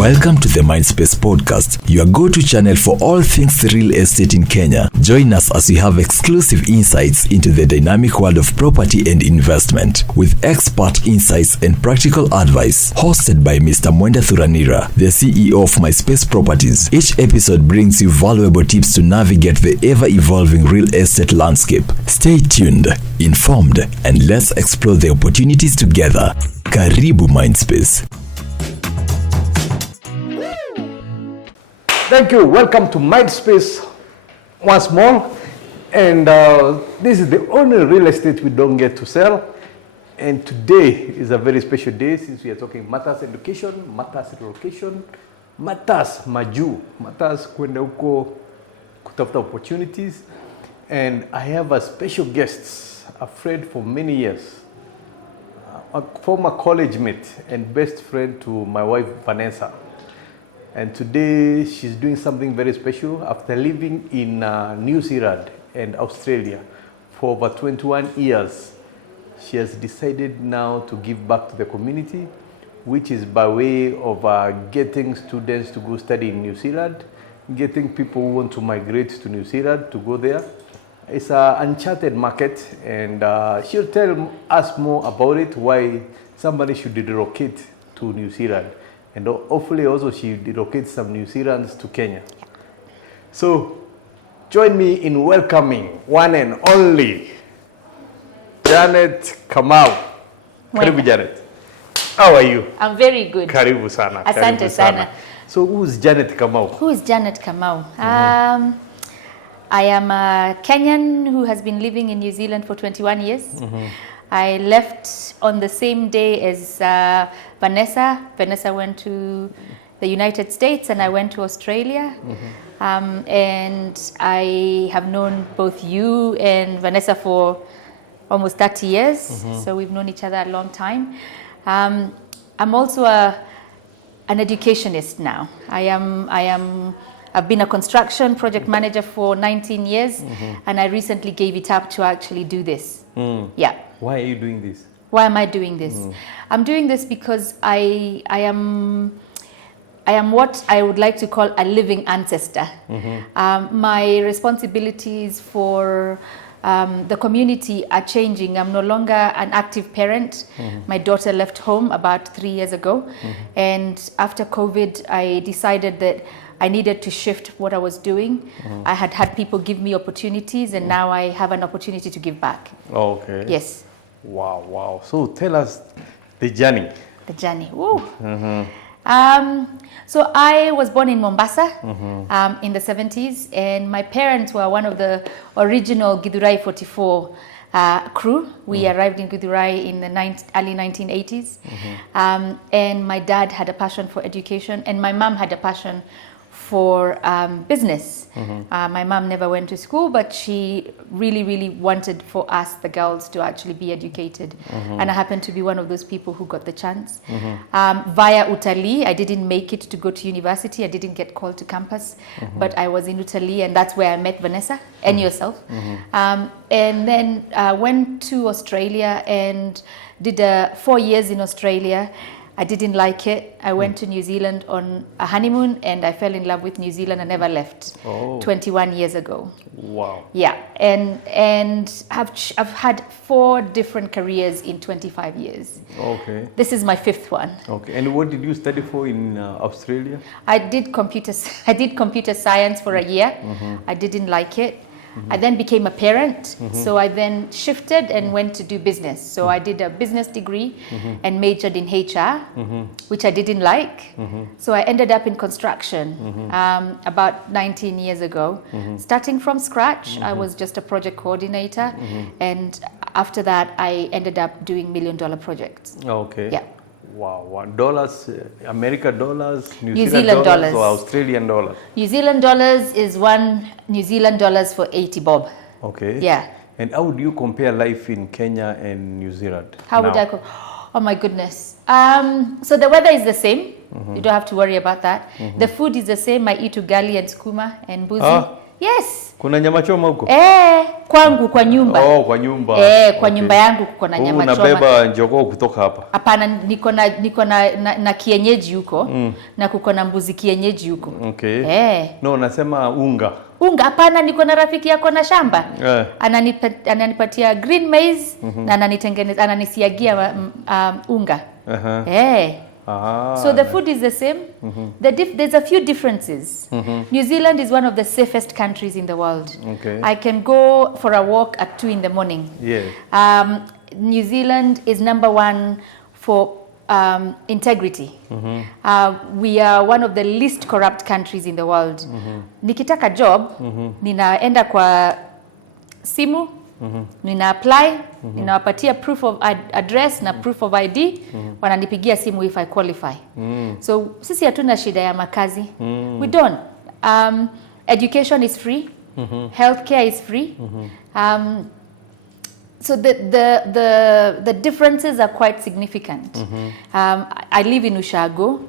Welcome to the Myspace podcast, your go-to channel for all things real estate in Kenya. Join us as we have exclusive insights into the dynamic world of property and investment, with expert insights and practical advice. Hosted by Mr. Mwenda Thuranira, the CEO of Myspace Properties. Each episode brings you valuable tips to navigate the ever-evolving real estate landscape. Stay tuned, informed, and let's explore the opportunities together. Karibu Myspace. Thank you. Welcome to Myspace once more. And this is the only real estate we don't get to sell. And today is a very special day since we are talking matters education, matters relocation, matters maju, matters kwenda huko kutafuta opportunities. And I have a special guest, a friend for many years, a former college mate and best friend to my wife Vanessa. And today she's doing something very special. After living in New Zealand and Australia for over 21 years, she has decided now to give back to the community, which is by way of getting students to go study in New Zealand, getting people who want to migrate to New Zealand to go there. It's an uncharted market, and she'll tell us more about it, why somebody should relocate to New Zealand. And hopefully also she relocates some New Zealanders to Kenya. So join me in welcoming one and only Janet Kamau. Karibu Janet. How are you? I'm very good. Karibu sana. Asante Karibu sana. So who's Janet Kamau? Who is Janet Kamau? I am a Kenyan who has been living in New Zealand for 21 years. I left on the same day as Vanessa. Vanessa went to the United States and I went to Australia. And I have known both you and Vanessa for almost 30 years. So we've known each other a long time. I'm also an educationist now. I've been a construction project manager for 19 years, and I recently gave it up to actually do this. Yeah. Why are you doing this? Why am I doing this? I'm doing this because I am what I would like to call a living ancestor. My responsibilities for the community are changing. I'm no longer an active parent. My daughter left home about 3 years ago. And after COVID, I decided that I needed to shift what I was doing. I had people give me opportunities, and now I have an opportunity to give back. Okay. Yes. Wow. So tell us the journey. The journey. Woo. So I was born in Mombasa in the 70s, and my parents were one of the original Githurai 44 crew. We arrived in Githurai in the early 1980s. And my dad had a passion for education, and my mom had a passion for business. My mom never went to school, but she really wanted for us, the girls, to actually be educated. And I happened to be one of those people who got the chance. Via Utalii, I didn't make it to go to university. I didn't get called to campus, but I was in Utalii, and that's where I met Vanessa and yourself. And then went to Australia and did 4 years in Australia. I didn't like it. I went to New Zealand on a honeymoon, and I fell in love with New Zealand and never left. 21 years ago. Wow. Yeah, and I've had 4 different careers in 25 years. Okay. This is my 5th one. Okay. And what did you study for in Australia? I did computer science for a year. I didn't like it. I then became a parent, so I then shifted and went to do business. So I did a business degree and majored in HR, which I didn't like. So I ended up in construction about 19 years ago. Starting from scratch, I was just a project coordinator, and after that, I ended up doing $1 million projects. Okay. Yeah. Wow. Dollars, American dollars, New Zealand dollars, or Australian dollars? New Zealand dollars is $1 New Zealand dollars for 80 bob. Okay. Yeah. And how would you compare life in Kenya and New Zealand? How would I go? Oh my goodness. So the weather is the same. You don't have to worry about that. The food is the same. I eat ugali and skuma and buzi. Yes. Kuna nyama choma huko? Kwangu kwa nyumba. Oh, kwa nyumba. Kwa nyumba yangu kuko na nyama choma. Unabeba njogoo kutoka hapa? Hapana, niko na kienyeji huko na kuko na mbuzi kienyeji huko. Okay. No, nasema unga. Unga hapana, niko na rafiki yako na shamba. Ananipatia green maize na ananisiagia unga. So the food is the same. There's a few differences. New Zealand is one of the safest countries in the world. Okay. I can go for a walk at 2 in the morning. Yeah. New Zealand is number 1 for integrity. We are one of the least corrupt countries in the world. Nikitaka job, ninaenda kwa simu, nina apply, ninawapatia proof of address na proof of ID, wananipigia simu if I qualify. So sisi hatuna shida ya makazi. We don't. Education is free. Healthcare is free. So the differences are quite significant. I live in Ushago.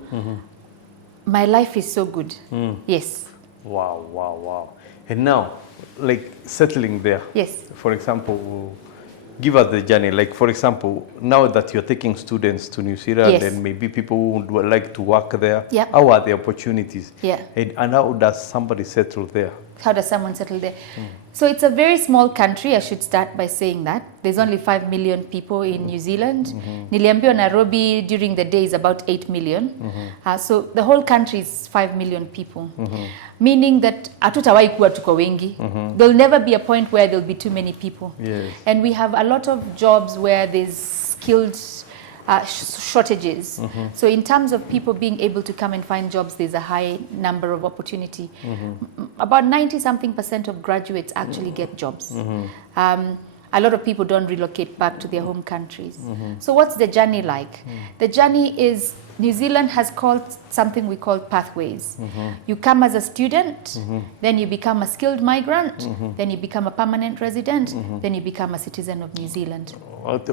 My life is so good. Yes. Wow. And now, like settling there. Yes. For example, give us the journey. Like, for example, now that you're taking students to New Zealand, Yes. and maybe people who would like to work there, Yeah. how are the opportunities? Yeah. And how does somebody settle there? How does someone settle there? So it's a very small country. I should start by saying that. There's only 5 million people in New Zealand. Niliambiwa Nairobi during the day is about 8 million. So the whole country is 5 million people. Meaning that hatutawahi kuwa tuko wengi. There'll never be a point where there'll be too many people. Yes. And we have a lot of jobs where there's skilled shortages. So in terms of people being able to come and find jobs, there's a high number of opportunity. About 90-something% of graduates actually get jobs. A lot of people don't relocate back to their home countries. So what's the journey like? The journey is, New Zealand has called something we call pathways. You come as a student, then you become a skilled migrant, then you become a permanent resident, then you become a citizen of New Zealand.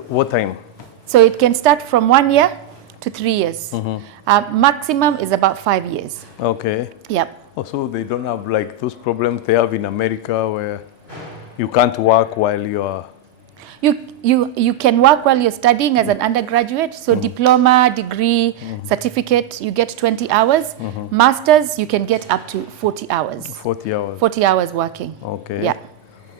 What time? So it can start from 1 year to 3 years. Maximum is about 5 years. Okay. Yep. Also, they don't have like those problems they have in America where you can't work while you're... You can work while you're studying as an undergraduate. So diploma, degree, certificate, you get 20 hours. Masters, you can get up to 40 hours. 40 hours. 40 hours working. Okay. Yeah.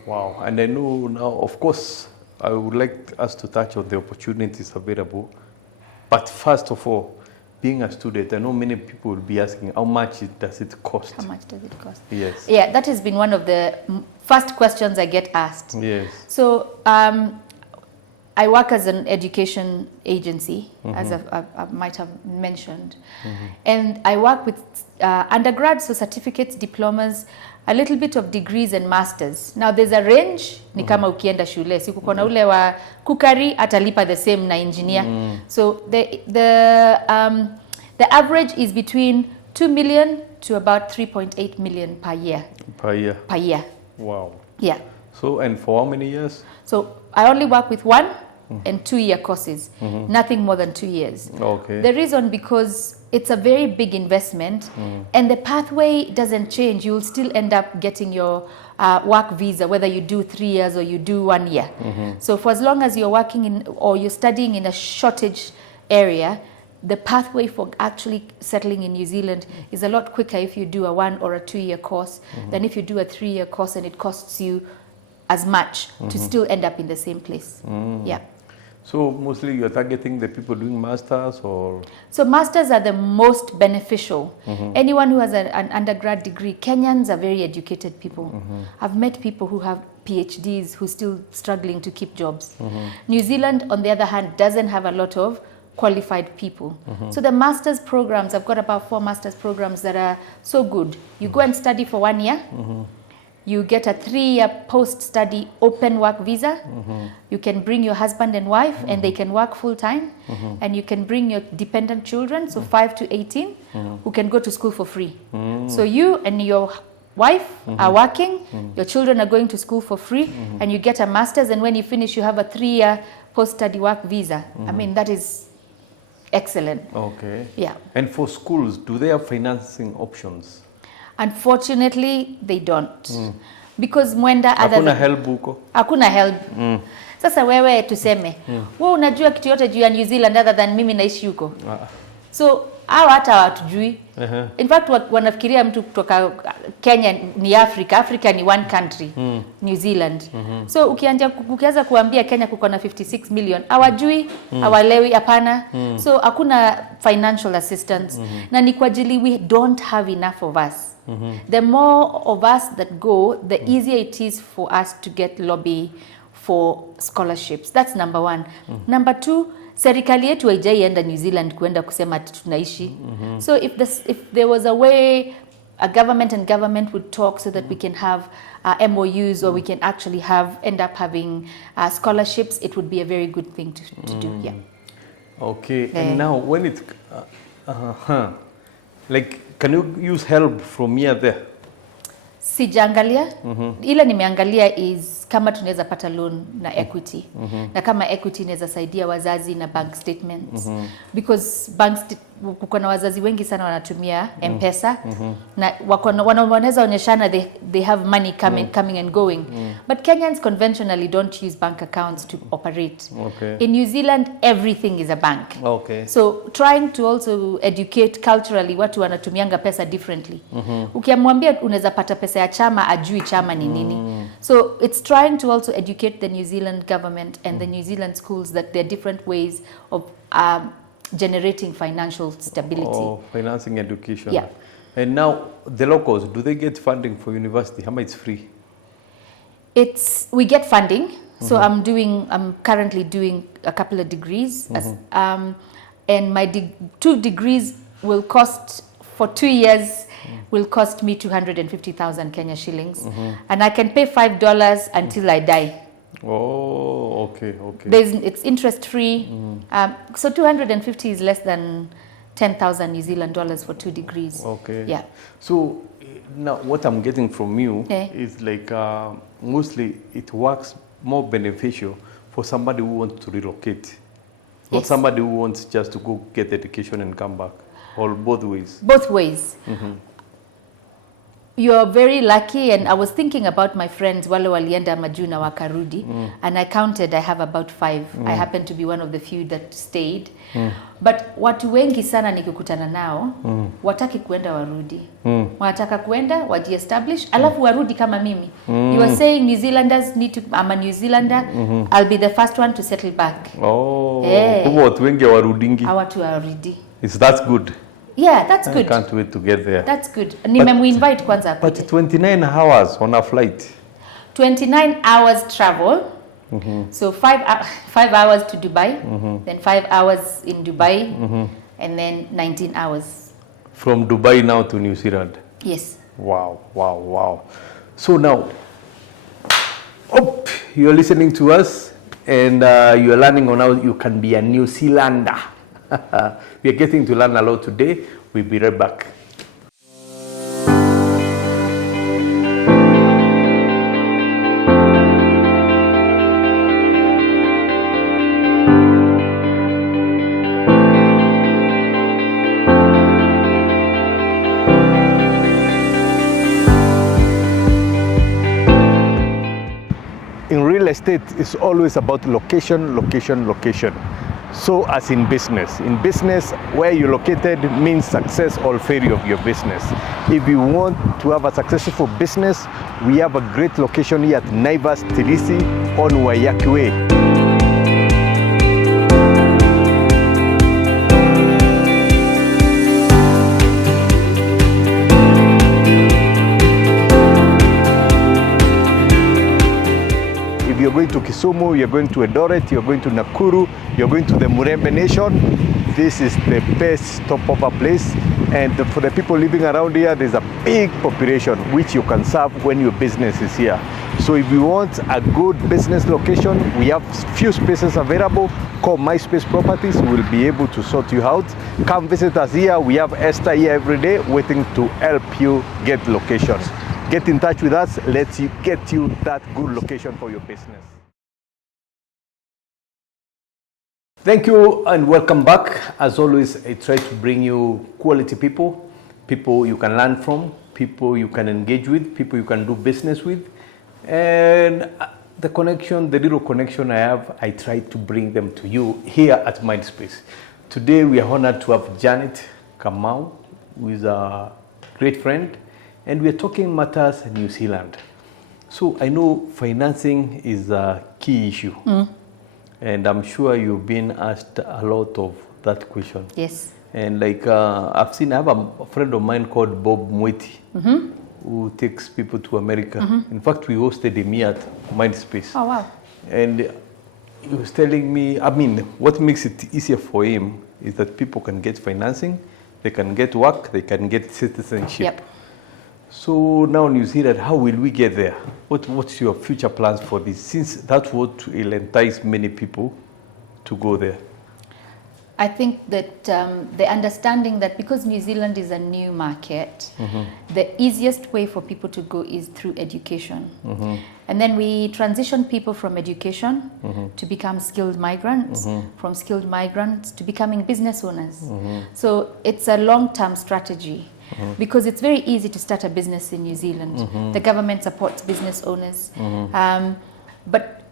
Wow. And I know now, of course, I would like us to touch on the opportunities available. But first of all, being a student, I know many people will be asking, how much does it cost? How much does it cost? Yes. Yeah, that has been one of the first questions I get asked. Yes. So I work as an education agency, as I might have mentioned. And I work with undergrads, so certificates, diplomas, a little bit of degrees and masters. Now there's a range, ni kama ukienda shule. Si kuko na ule wa kukari, atalipa the same na engineer. So the average is between 2 million to about 3.8 million per year. Per year? Per year. Wow. Yeah. So, and for how many years? So I only work with 1 and 2 year courses, nothing more than 2 years. Okay. The reason, because it's a very big investment and the pathway doesn't change. You'll still end up getting your work visa, whether you do 3 years or you do 1 year. So for as long as you're working in or you're studying in a shortage area, the pathway for actually settling in New Zealand is a lot quicker if you do a 1 or a 2 year course than if you do a 3 year course and it costs you as much to still end up in the same place. Yeah. So mostly you're targeting the people doing masters, or? So masters are the most beneficial. Anyone who has an undergrad degree, Kenyans are very educated people. I've met people who have PhDs who are still struggling to keep jobs. New Zealand, on the other hand, doesn't have a lot of qualified people. So the master's programs, I've got about 4 master's programs that are so good. You go and study for 1 year. You get a 3-year post-study open work visa. You can bring your husband and wife and they can work full-time. And you can bring your dependent children, so 5 to 18, who can go to school for free. So you and your wife are working, your children are going to school for free, and you get a master's, and when you finish, you have a 3-year post-study work visa. I mean, that is excellent. Okay. Yeah. And for schools, do they have financing options? Unfortunately, they don't. Because Mwenda... Hakuna help huko? Hakuna help. Sasa wewe tuseme, wewe unajua kitu yote juu ya New Zealand other than mimi naishi huko. So, hawa hata hawatujui. In fact, wanafikiria mtu kutoka Kenya ni Africa ni one country, New Zealand. So, ukianza kuambia Kenya kuko na 56 million, hawajui, hawalewi, hapana. So, hakuna financial assistance. Na ni kwa ajili we don't have enough of us. The more of us that go, the easier it is for us to get lobby for scholarships. That's number one. Number two, serikali yetu haijaienda New Zealand kuenda kusema ati tunaishi. So if there was a way a government would talk so that we can have MOUs or we can actually end up having scholarships, it would be a very good thing to do. Yeah. Okay. And now when it like, can you use help from here there? Sijaangalia. Ila nimeangalia is kama tunaweza pata loan na equity. Na kama equity inaweza saidia wazazi na bank statements. Because kuko na wazazi wengi sana wanatumia M-Pesa. Na wanaweza onyeshana they have money coming and going. But Kenyans conventionally don't use bank accounts to operate. Okay. In New Zealand, everything is a bank. Okay. So trying to also educate culturally watu wanatumianga pesa differently. Ukiamwambia unaweza pata pesa ya chama, ajui chama ni nini. So it's trying to also educate the New Zealand government and the New Zealand schools that there are different ways of generating financial stability. Oh, financing education. Yeah. And now the locals, do they get funding for university? How much it's free? We get funding. So I'm currently doing a couple of degrees, and my 2 degrees will cost for 2 years. Will cost me 250,000 Kenya shillings, and I can pay $5 until I die. Oh, okay. It's interest free. So 250 is less than 10,000 New Zealand dollars for 2 degrees. Okay. Yeah. So now what I'm getting from you is like mostly it works more beneficial for somebody who wants to relocate, not somebody who wants just to go get education and come back, or both ways. Both ways. You're very lucky, and I was thinking about my friends wale walienda majuna wakarudi, and I counted, I have about 5. I happen to be one of the few that stayed. But watu wengi sana nikikutana nao, wataki kuenda warudi. Wanataka kuenda, waji-establish, alafu warudi kama mimi. You are saying New Zealanders need to, I'm a New Zealander, I'll be the first one to settle back. Oh, kubo watu wengi warudingi. Hawatu warudi. Is that good? Yeah, that's good. I can't wait to get there. That's good. Nimemu-invite kwanza. But 29 hours on a flight. 29 hours travel. So 5 hours to Dubai, then 5 hours in Dubai, and then 19 hours. From Dubai now to New Zealand? Yes. Wow. So now, you're listening to us, and you're learning on how you can be a New Zealander. We are getting to learn a lot today. We'll be right back. In real estate, it's always about location. So as in business, where you're located means success or failure of your business. If you want to have a successful business, we have a great location here at Naivas Tirisi on Waiyaki Way. You're going to Kisumu, you're going to Eldoret, you're going to Nakuru, you're going to the Murembe Nation. This is the best stopover place, and for the people living around here, there's a big population which you can serve when your business is here. So if you want a good business location, we have few spaces available. Call Myspace Properties, we'll be able to sort you out. Come visit us here. We have Esther here every day waiting to help you get locations. Get in touch with us. Let's get you that good location for your business. Thank you and welcome back. As always, I try to bring you quality people you can learn from, people you can engage with, people you can do business with. And the connection, the little connection I have, I try to bring them to you here at Mindspace. Today we are honored to have Janet Kamau, who is a great friend, and we are talking matters in New Zealand. So I know financing is a key issue, and I'm sure you've been asked a lot of that question. Yes. And like I have a friend of mine called Bob Mweti, who takes people to America. In fact, we hosted him here at Mindspace. Oh, wow. And he was telling me, I mean, what makes it easier for him is that people can get financing, they can get work, they can get citizenship. Yep. So now New Zealand, how will we get there? What's your future plans for this? Since that's what will entice many people to go there. I think that the understanding that because New Zealand is a new market, the easiest way for people to go is through education. And then we transition people from education to become skilled migrants, from skilled migrants to becoming business owners. So it's a long-term strategy because it's very easy to start a business in New Zealand. The government supports business owners, but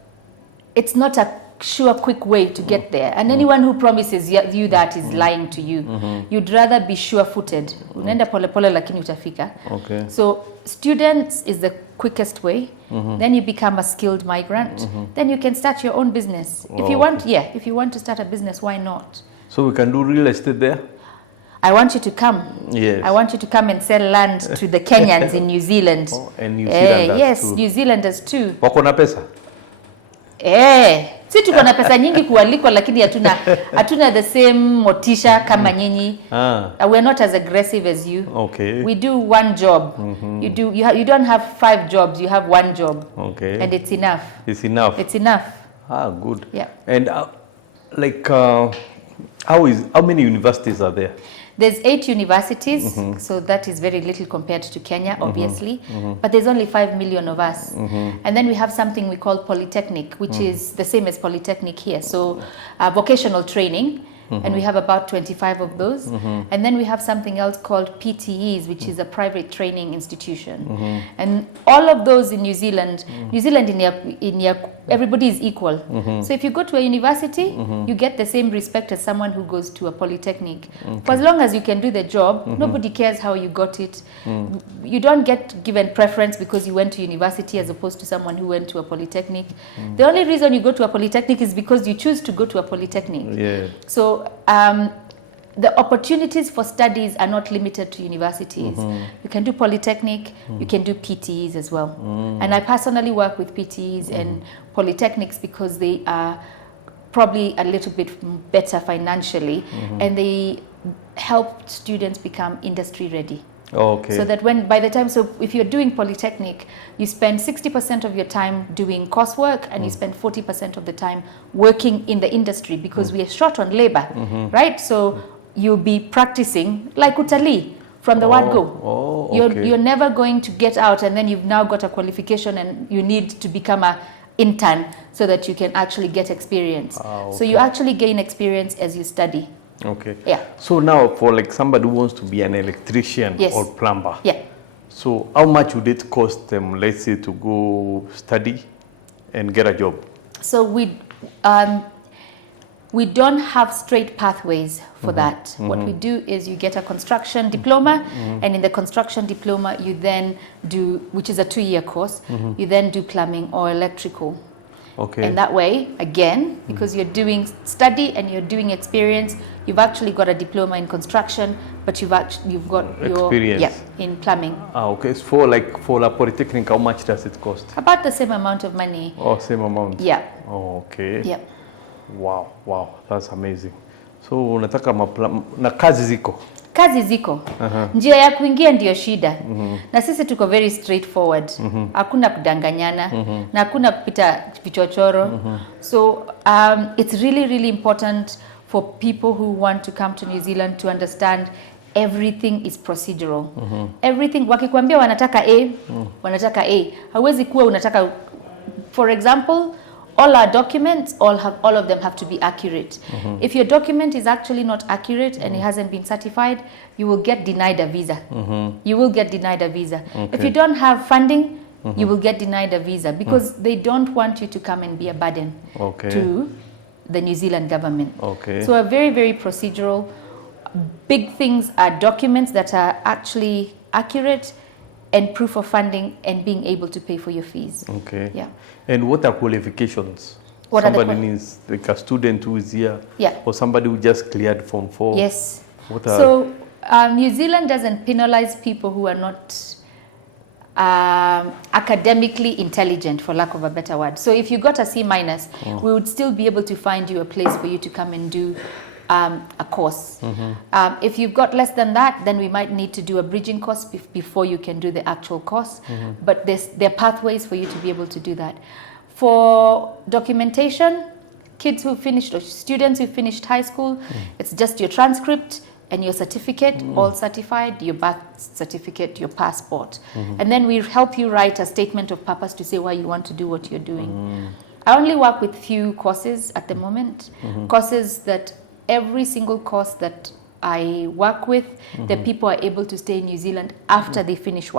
it's not a sure quick way to get there, and anyone who promises you that is lying to you. You'd rather be sure-footed. Unaenda pole pole lakini utafika. Okay. So students is the quickest way. Then you become a skilled migrant. Then you can start your own business. If you want, if you want to start a business, why not? So we can do real estate there? I want you to come. Yes. I want you to come and sell land to the Kenyans in New Zealand. And New Zealanders yes, too. New Zealanders too. Wako na pesa? Si tuko na pesa nyingi kualikwa lakini hatuna the same motisha kama nyinyi. We're not as aggressive as you. Okay. We do one job. You don't have 5 jobs, you have one job. Okay. And it's enough. It's enough. It's enough. Good. Yeah. And how many universities are there? There's 8 universities, so that is very little compared to Kenya, obviously. But there's only 5 million of us. And then we have something we call Polytechnic, which is the same as Polytechnic here. So vocational training, and we have about 25 of those. And then we have something else called PTEs, which is a private training institution. And all of those in New Zealand, everybody is equal. So if you go to a university, you get the same respect as someone who goes to a polytechnic. For as long as you can do the job, nobody cares how you got it. You don't get given preference because you went to university as opposed to someone who went to a polytechnic. The only reason you go to a polytechnic is because you choose to go to a polytechnic. Yeah. So the opportunities for studies are not limited to universities. You can do polytechnic, you can do PTEs as well. And I personally work with PTEs and polytechnics because they are probably a little bit better financially, and they help students become industry ready. Okay. So that by the time, so if you're doing polytechnic, you spend 60% of your time doing coursework and you spend 40% of the time working in the industry because we are short on labor, right? So you'll be practicing like utalii from the word go. Okay. You're never going to get out and then you've now got a qualification and you need to become a intern so that you can actually get experience. So you actually gain experience as you study. Okay. Yeah. So now for like somebody who wants to be an electrician or plumber. Yeah. So how much would it cost them, let's say, to go study and get a job? So we don't have straight pathways for that. What we do is you get a construction diploma, and in the construction diploma you then do, which is a 2-year course, you then do plumbing or electrical. Okay. And that way, again, because you're doing study and you're doing experience, you've actually got a diploma in construction, but you've got your experience in plumbing. Okay. So for a polytechnic, how much does it cost? About the same amount of money. Oh, same amount. Yeah. Okay. Yeah. Wow, that's amazing. So unataka na kazi ziko? Kazi ziko. Njia ya kuingia ndio shida. Na sisi tuko very straightforward. Hakuna kudanganyana na hakuna kupita vichochoro. So it's really important for people who want to come to New Zealand to understand everything is procedural. Everything, wakikwambia wanataka A, wanataka A. Hawezi kuwa unataka, for example, all our documents, all of them have to be accurate. If your document is actually not accurate and it hasn't been certified, you will get denied a visa. You will get denied a visa. If you don't have funding, you will get denied a visa because they don't want you to come and be a burden to the New Zealand government. So a very, very procedural. Big things are documents that are actually accurate and proof of funding and being able to pay for your fees. Yeah. And what are qualifications? What somebody needs, like a student who is here, or somebody who just cleared Form 4. Yes. What are so New Zealand doesn't penalize people who are not academically intelligent, for lack of a better word. So if you got a C-, we would still be able to find you a place for you to come and do a course. If you've got less than that, then we might need to do a bridging course before you can do the actual course. But there are pathways for you to be able to do that. For documentation, kids who finished or students who finished high school, it's just your transcript and your certificate, all certified, your birth certificate, your passport. And then we help you write a statement of purpose to say why you want to do what you're doing. I only work with few courses at the moment, courses that every single course that I work with, the people are able to stay in New Zealand after they finish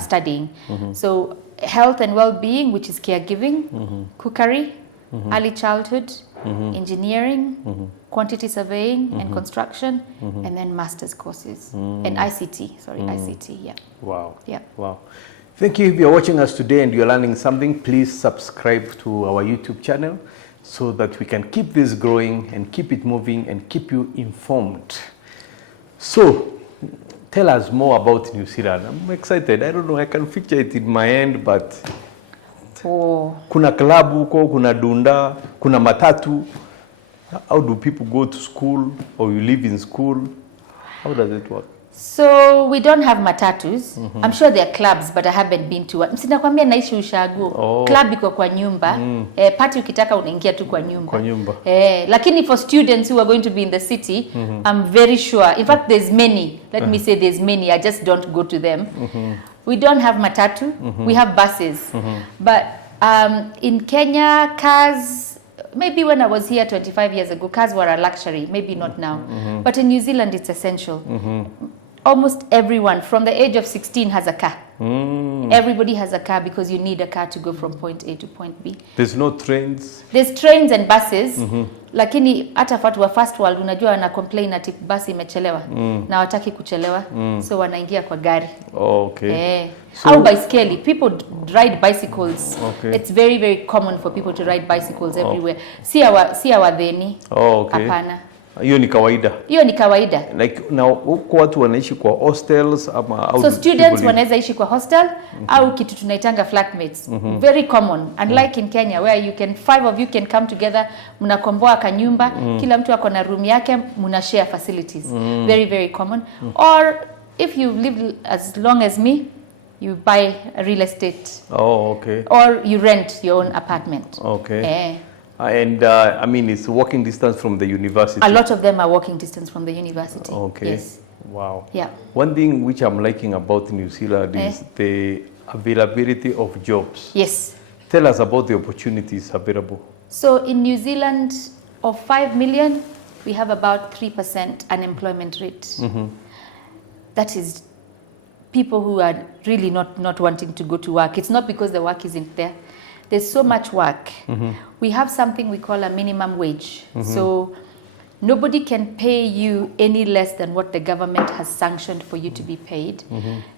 studying. So health and well-being, which is caregiving, cookery, early childhood, engineering, quantity surveying and construction, and then master's courses, and ICT, ICT, yeah. Wow. Yeah. Wow. Thank you. If you're watching us today and you're learning something, please subscribe to our YouTube channel so that we can keep this growing and keep it moving and keep you informed. So, tell us more about New Zealand. I'm excited. I don't know, I can picture it in my end, but kuna klabu huko, kuna dunda, kuna matatu. How do people go to school, or you live in school? How does it work? So we don't have matatus. I'm sure there are clubs, but I haven't been to one. Sinakwambia naishi Ushago. Club iko kwa nyumba. Party ukitaka unaingia tu kwa nyumba. Kwa nyumba. Lakini for students who are going to be in the city, I'm very sure. In fact, there's many. Let me say there's many. I just don't go to them. We don't have matatu. We have buses. But in Kenya, cars, maybe when I was here 25 years ago, cars were a luxury. Maybe not now. But in New Zealand, it's essential. Almost everyone from the age of 16 has a car. Everybody has a car because you need a car to go from point A to point B. There's no trains? There's trains and buses. Lakini hata watu wa first world unajua wana complain ati basi imechelewa na wataki kuchelewa, so wanaingia kwa gari. So, au baiskeli. People ride bicycles. It's very, very common for people to ride bicycles everywhere. Si awadheni. Hapana. Hiyo ni kawaida. Hiyo ni kawaida. Like now huko watu wanaishi kwa hostels ama so students wanaweza ishi kwa hostel au kitu tunaitanga flatmates. Very common. Unlike in Kenya where you can 5 of you can come together, mnakomboa kanyumba, kila mtu ako na room yake, mna share facilities. Very, very common. Or if you live as long as me, you buy a real estate. Or you rent your own apartment. And I mean, it's walking distance from the university. A lot of them are walking distance from the university. Yes. Wow. Yeah. One thing which I'm liking about New Zealand is the availability of jobs. Yes. Tell us about the opportunities available. So in New Zealand, of 5 million, we have about 3% unemployment rate. That is people who are really not wanting to go to work. It's not because the work isn't there. There's so much work. We have something we call a minimum wage. So nobody can pay you any less than what the government has sanctioned for you to be paid,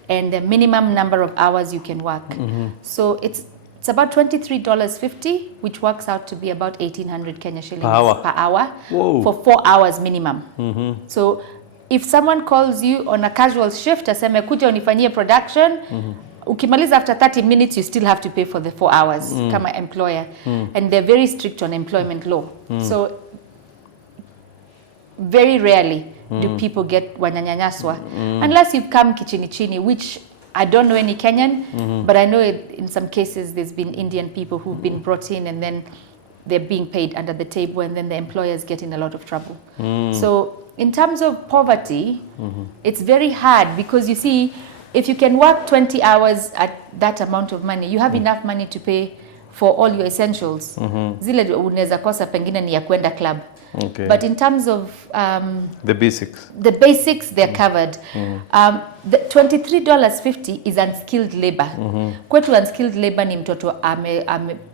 and the minimum number of hours you can work. So it's about $23.50, which works out to be about 1,800 Kenya shillings per hour for 4 hours minimum. So if someone calls you on a casual shift, aseme kuja unifanyie production, ukimaliza after 30 minutes, you still have to pay for the 4 hours kama employer. And they're very strict on employment law. So very rarely do people get wanyanyaswa unless you've come kichini, which I don't know any Kenyan, but I know in some cases there's been Indian people who've been brought in and then they're being paid under the table and then the employers get in a lot of trouble. So in terms of poverty, it's very hard because you see, if you can work 20 hours at that amount of money, you have enough money to pay for all your essentials. Zile unaweza kosa pengine ni ya kwenda club. Okay. But in terms of the basics, they're covered. The $23.50 is unskilled labor. Kwetu unskilled labor ni mtoto ame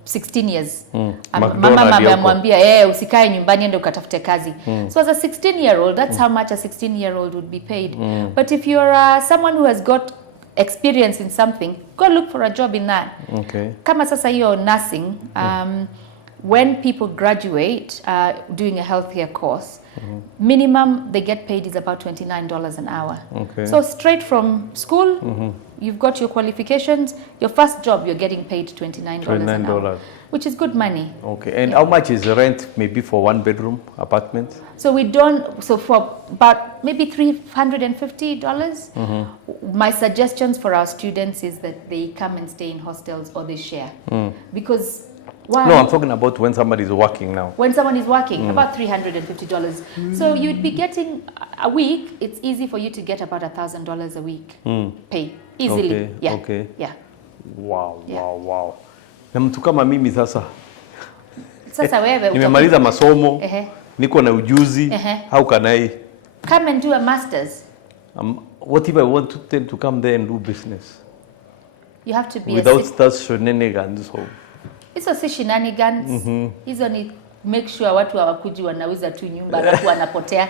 16 years. Mama amemwambia usikae nyumbani ende ukatafute kazi. So as a 16-year-old, that's how much a 16-year-old would be paid. But if you're someone who has got experience in something, go look for a job in that. Okay. Kama sasa hiyo nursing, when people graduate doing a healthcare course, minimum they get paid is about $29 an hour. Okay. So straight from school, you've got your qualifications, your first job you're getting paid $29 an hour, which is good money. Okay. And how much is the rent maybe for one bedroom apartment? So for about maybe $350. My suggestions for our students is that they come and stay in hostels or they share. Because why? No, I'm talking about when somebody is working now. When someone is working, about $350. So you'd be getting a week. It's easy for you to get about $1,000 a week pay easily. Okay. Yeah. Okay. Yeah. Wow. Na mtu kama mimi sasa. Sasa wewe nimemaliza masomo. Niko na ujuzi. How can I come and do a master's? What if I want to come there and do business? You have to be without that shenanigans. Hizo si shenanigans. Hizo ni make sure watu hawakuji wanauza tu nyumba alafu wanapotea.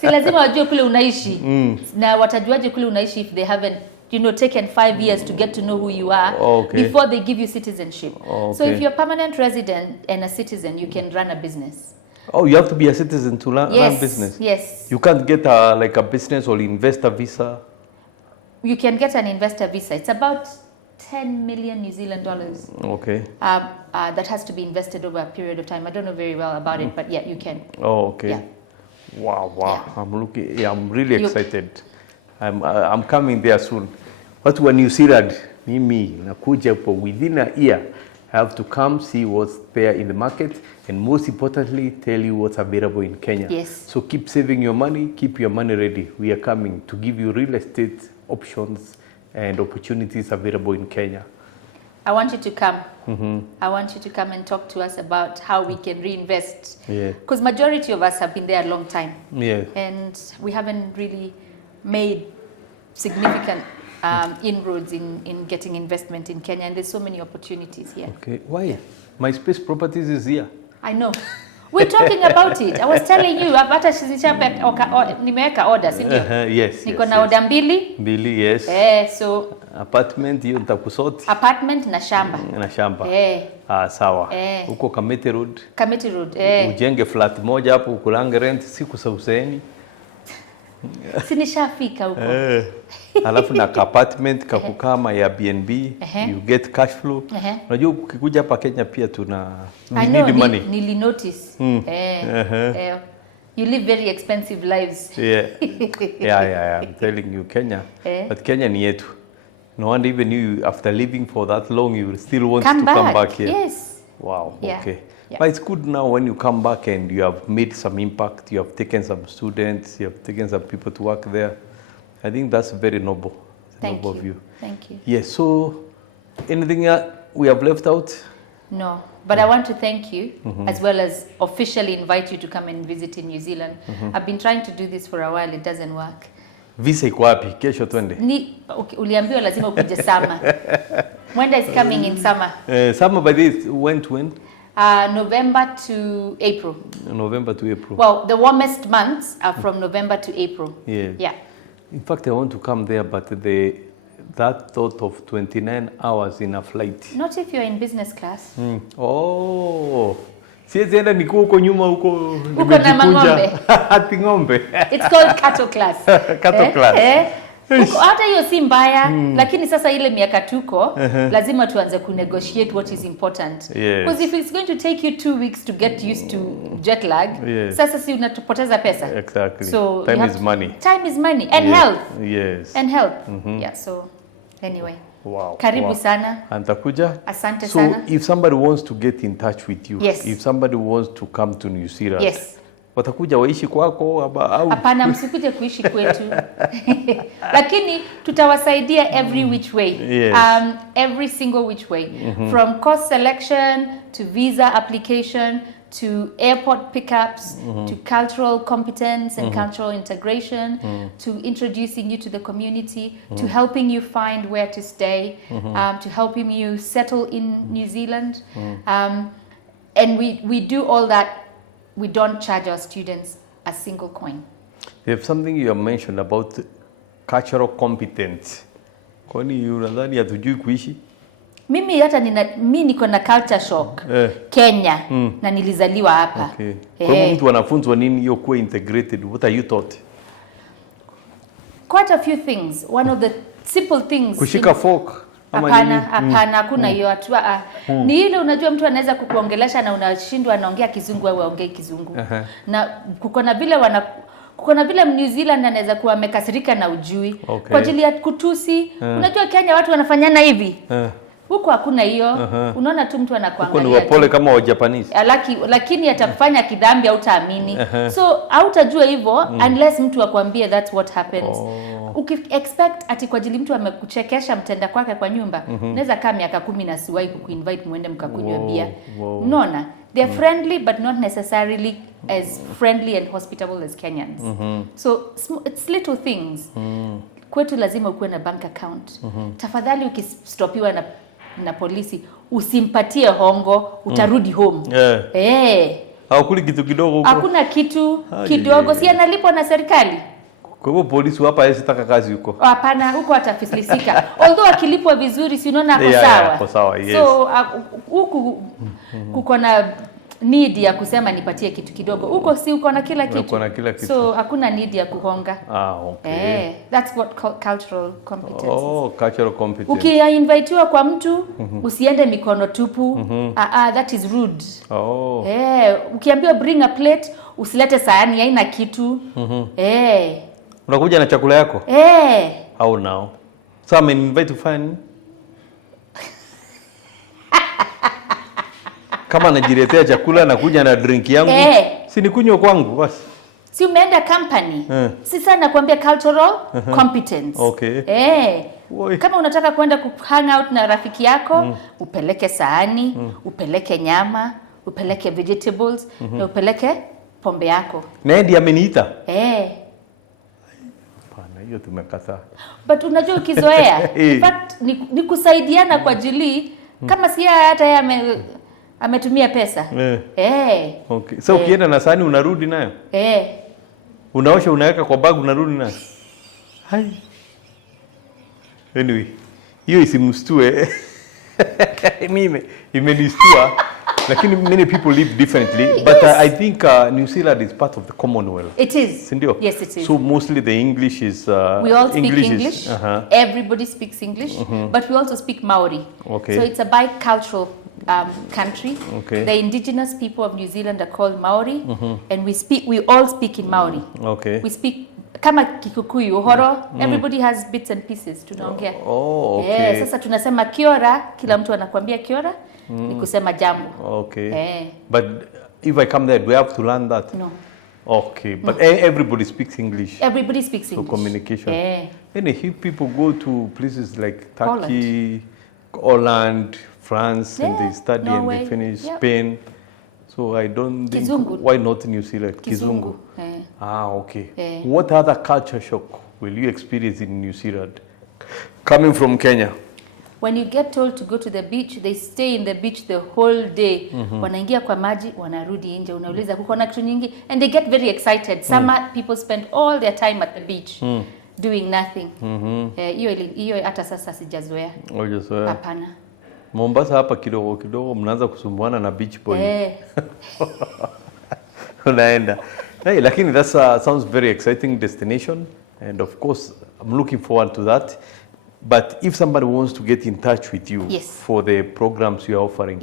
Si lazima wajue kule unaishi. Na watajuaje kule unaishi if they haven't taken 5 years to get to know who you are before they give you citizenship. So if you're a permanent resident and a citizen, you can run a business. Oh, you have to be a citizen to run business? Yes. You can't get like a business or investor visa? You can get an investor visa. It's about 10 million New Zealand dollars. Okay. That has to be invested over a period of time. I don't know very well about it, but yeah, you can. Oh, okay. Yeah. Wow. Yeah. I'm really excited. I'm coming there soon. Watu wa Newzealand, mimi nakuja hapo within a year. I have to come see what's there in the market and most importantly tell you what's available in Kenya. Yes. So keep saving your money, keep your money ready. We are coming to give you real estate options and opportunities available in Kenya. I want you to come. I want you to come and talk to us about how we can reinvest. Yeah. Because majority of us have been there a long time. Yeah. And we haven't really made significant inroads in getting investment in Kenya, and there's so many opportunities here. Okay. Why? Myspace Properties is here. I know. We're talking about it. I was telling you, hata nimeweka order, si ndio? Yes. Niko na order mbili. Yes. So apartment hiyo nitakusoti. Apartment na shamba. Sawa. Huko Kamiti Road. Ujenge flat moja hapo ukulange rent siku za useni. Sinishafika huko. Alafu na apartment kakukama ya Airbnb, you get cash flow. Unajua ukikuja hapa Kenya pia tuna need money. Nili notice. You live very expensive lives. Yeah. I'm telling you, Kenya. But Kenya ni yetu. No wonder even you, after living for that long, you still want to come back here. Yes. Wow. Yeah. Okay. Yeah. But it's good now when you come back and you have made some impact. You have taken some students. You have taken some people to work there. I think that's very noble. Thank noble of you. you. Thank you. Yes. So, anything we have left out? No. But I want to thank you, as well as officially invite you to come and visit in New Zealand. I've been trying to do this for a while. It doesn't work. Visa iko wapi? Kesho twende. Uliambiwa lazima ukuje summer. Mwenda is coming in summer. Summer by this, when to when? November to April. November to April. Well, the warmest months are from November to April. Yeah. In fact, I want to come there, but that thought of 29 hours in a flight. Not if you're in business class. Oh. Siwezi enda niko huko nyuma huko na mang'ombe. Ati ng'ombe. It's called cattle class. Cattle class. Hata hiyo si mbaya, lakini sasa ile miaka tuko, lazima tuanze kunegotiate what is important. Because if it's going to take you 2 weeks to get used to jet lag, sasa si unatupoteza pesa. Exactly. So time is money. Time is money and health. Yes. And health. Yeah, so anyway. Wow. Karibu sana. Antakuja. Asante sana. So if somebody wants to get in touch with you, yes. if somebody wants to come to New Zealand, yes. watakuja waishi kwako au? Hapana, msikuje kuishi kwetu. Lakini tutawasaidia every which way. Yes. Every single which way. From course selection to visa application to airport pickups to cultural competence and cultural integration to introducing you to the community to helping you find where to stay to helping you settle in New Zealand. And we do all that. We don't charge our students a single coin. There's something you have mentioned about cultural competence. Kwani unadhani hatujui kuishi? Mimi hata niko na culture shock. Kenya na nilizaliwa hapa. Okay. Kwa hiyo mtu anafunzwa nini hiyo kuwa integrated? What are you taught? Quite a few things. One of the simple things. Kushika fork. Hapana, hakuna hiyo hatua. Ni ile unajua mtu anaweza kukuongelesha na unashindwa anaongea Kizungu au aongee Kizungu. Na kuko na vile New Zealand anaweza kuwa amekasirika na ujui. Okay. Kwa ajili ya kutusi. Unajua Kenya watu wanafanyana hivi. Huko hakuna hiyo. Unaona tu mtu anakuangalia. Huko ni wapole kama wa Japanese. Lakini atakufanya kidhambi au taamini. So hautajua hivyo unless mtu akwambie that's what happens. Uki-expect ati kwa ajili mtu amekuchekesha mtenda kwake kwa nyumba, unaweza kaa miaka 10 na siwahi kukuinvite muende mkakunywa bia. Unaona? They are friendly but not necessarily as friendly and hospitable as Kenyans. So it's little things. Kwetu lazima ukuwe na bank account. Tafadhali ukistopiwa na polisi usimpatie hongo, utarudi home. Hakuna kitu kidogo huko. Hakuna kitu kidogo, si analipwa na serikali. Kwa hivyo polisi hapa hawezi kazi huko. Hapana, huko atafilisika. Although akilipwa vizuri si unaona hapo sawa. Hapo sawa, yes. So huku kuko na need ya kusema nipatie kitu kidogo. Huko si uko na kila kitu. Uko na kila kitu. So hakuna need ya kuhonga. Okay. That's what cultural competence is. Cultural competence. Ukiinvitiwa kwa mtu, usiende mikono tupu. That is rude. Ukiambiwa bring a plate, usilete sahani haina kitu. Unakuja na chakula yako? How now? So I'm invite to find. Kama najiletea chakula na kuja na drink yangu, si nikunywe kwangu basi. Si umeenda company. Si sana nakwambia cultural competence. Okay. Kama unataka kwenda hang out na rafiki yako, upeleke sahani, upeleke nyama, upeleke vegetables, na upeleke pombe yako. Na ndiye ameniita? Hapana, hiyo tumekataa. But unajua ukizoea, in fact ni kusaidiana kwa ajili kama si hata yeye ametumia pesa. Okay. So ukienda na sahani unarudi nayo? Unaosha unaweka kwa bag unarudi nayo? Hai. Anyway, hiyo isimstue. Mimi imenistua. Lakini many people live differently, but I think New Zealand is part of the Commonwealth. It is. Sindio? Yes, it is. So mostly the English is we all speak English. Everybody speaks English, but we also speak Maori. Okay. So it's a bicultural country. Okay. The indigenous people of New Zealand are called Maori, and we all speak in Maori. Okay. We speak kama Kikuyu, Uhoro, everybody has bits and pieces tunaongea. Okay. Sasa tunasema kiora, kila mtu anakuambia kiora, ni kusema jambo. Okay. But if I come there, do I have to learn that? No. Okay, but everybody speaks English. Everybody speaks English. So communication. And if people go to places like Turkey, Holland, France, and they study Norway, and they finish Spain. So I don't think, why not New Zealand? Kizungu. Okay. What other culture shock will you experience in New Zealand? Coming from Kenya. When you get told to go to the beach, they stay in the beach the whole day. Wanaingia kwa maji, wanarudi nje, unauliza kuko na kitu nyingi, and they get very excited. Some people spend all their time at the beach doing nothing. Hiyo hata sasa sijazoea. Hapana. Mombasa hapa kidogo mnaanza kusumbuana na beach boy. Unaenda. Hey, lakini that sounds very exciting destination, and of course I'm looking forward to that. But if somebody wants to get in touch with you for the programs you are offering,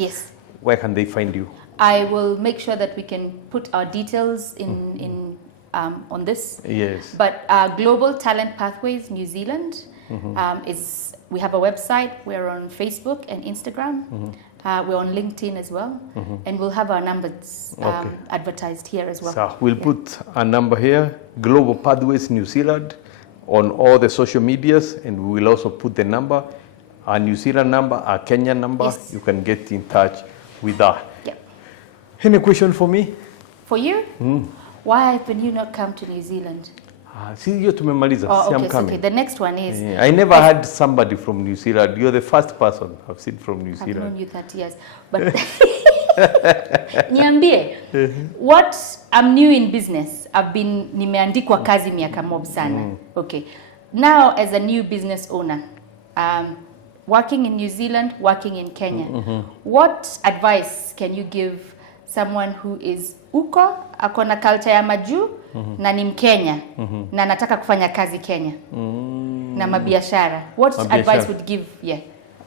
where can they find you? I will make sure that we can put our details on this. Yes. But Global Talent Pathways New Zealand we have a website. We're on Facebook and Instagram. We're on LinkedIn as well. And we'll have our numbers advertised here as well. So we'll put a number here, Global Pathways New Zealand, on all the social medias, and we will also put the number, our New Zealand number, our Kenyan number. Yes. You can get in touch with that. Yep. Any question for me? For you? Why haven't you not come to New Zealand? See, hiyo tumemaliza. Oh, See, okay, I'm coming. okay. The next one is... I never had somebody from New Zealand. You're the first person I've seen from New I've Zealand. known you 30 years. But niambie, what I'm new in business. Nimeandikwa kazi miaka mob sana. Okay. Now as a new business owner, working in New Zealand, working in Kenya, what advice can you give someone who is uko, akona culture ya majuu, na ni Mkenya, na nataka kufanya kazi Kenya, na mabiashara? What advice would you give? Yeah.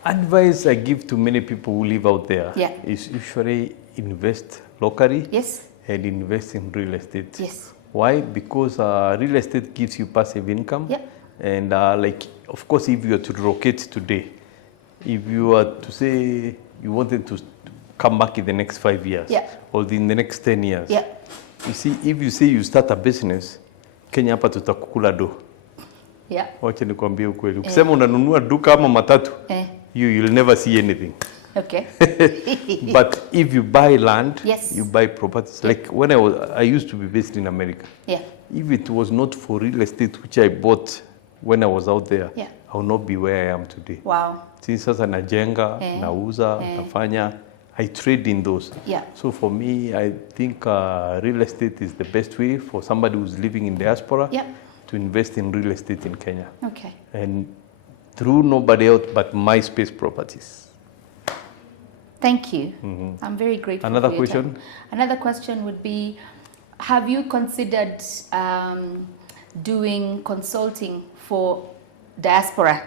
Advice I give to many people who live out there is usually invest locally. Yes. And invest in real estate. Yes. Why? Because real estate gives you passive income. Yeah. And like, of course, if you are to relocate today, if you are to say you wanted to come back in the next 5 years, or in the next 10 years, you see, if you say you start a business, Kenya hapa tutakukula do. Wacha nikwambie ukweli. Ukisema unanunua duka ama matatu, you'll never see anything. Okay. But if you buy land, you buy properties. Like when I used to be based in America. If it was not for real estate, which I bought when I was out there, I would not be where I am today. Wow. Since sasa najenga, nauza, nafanya, I trade in those. So for me, I think real estate is the best way for somebody who's living in diaspora to invest in real estate in Kenya. Okay. And through nobody else but Myspace properties. Thank you. I'm very grateful. Another for your question? time. Another question would be, have you considered doing consulting for diaspora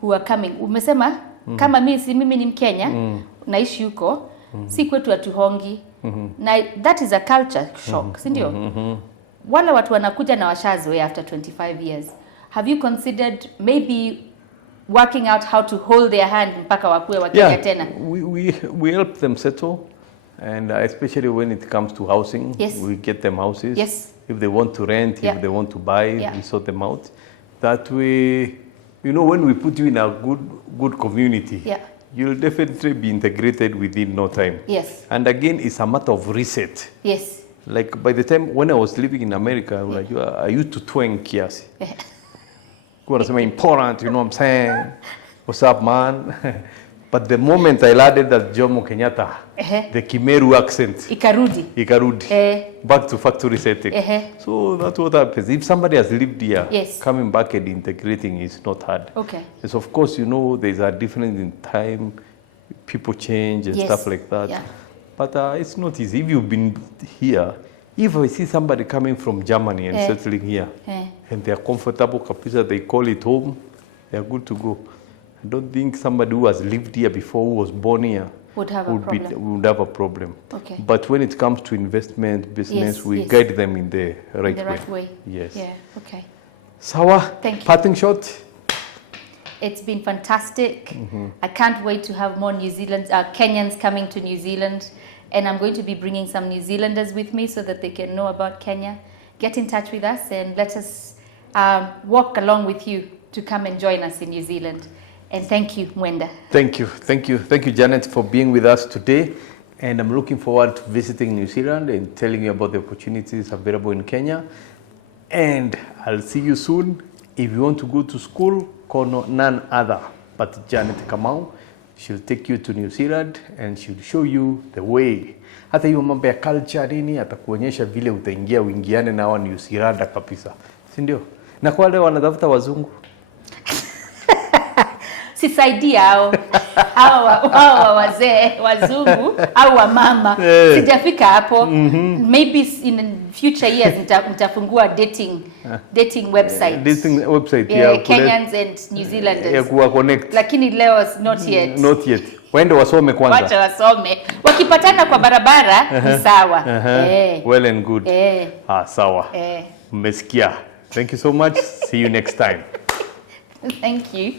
who are coming? Umesema, kama mimi ni Mkenya, naishi huko, si kwetu atuhongi. Na that is a culture shock, si ndio? Wala watu wanakuja na washazoe after 25 years. Have you considered maybe working out how to hold their hand mpaka wakue Wakenya tena? We help them settle, and especially when it comes to housing, we get them houses. If they want to rent, if they want to buy, we sort them out. That way, you know, when we put you in a good community, you'll definitely be integrated within no time. And again, it's a matter of reset. Like by the time when I was living in America, I used to twang kiasi. Wanasema important, you know what I'm saying? What's up, man? But the moment I landed at Jomo Kenyatta, the Kimeru accent ikarudi. Back to factory setting. So that's what happens. If somebody has lived here, coming back and integrating is not hard. Yes, of course, you know, there's a difference in time, people change and stuff like that. But it's not easy. If you've been here, if I see somebody coming from Germany and settling here, and they're comfortable, kapisa, they call it home, they're good to go. I don't think somebody who has lived here before, who was born here, would have a problem. But when it comes to investment, business, we guide them in the right way. Yes. Yeah, okay. Sawa, thank you. Parting shot? It's been fantastic. I can't wait to have more Kenyans coming to New Zealand. And I'm going to be bringing some New Zealanders with me so that they can know about Kenya. Get in touch with us and let us walk along with you to come and join us in New Zealand. And thank you, Mwenda. Thank you, Janet, for being with us today. And I'm looking forward to visiting New Zealand and telling you about the opportunities available in Kenya. And I'll see you soon. If you want to go to school, call none other but Janet Kamau. She'll take you to New Zealand and she'll show you the way. Hata hiyo mambo ya culture nini, atakuonyesha vile utaingia uingiane na wa New Zealand kabisa. Si ndio? Na kwa wale wanatafuta wazungu. Sisaidia hao wazee wazungu au wamama. Sijafika hapo. Maybe in future years nitafungua dating website. Dating website Kenyans and New Zealanders. Ya kuwa connect. Lakini leo not yet. Not yet. Waende wasome kwanza. Wacha wasome. Wakipatana kwa barabara ni sawa. Well and good. Sawa. Mmesikia. Thank you so much. See you next time. Thank you.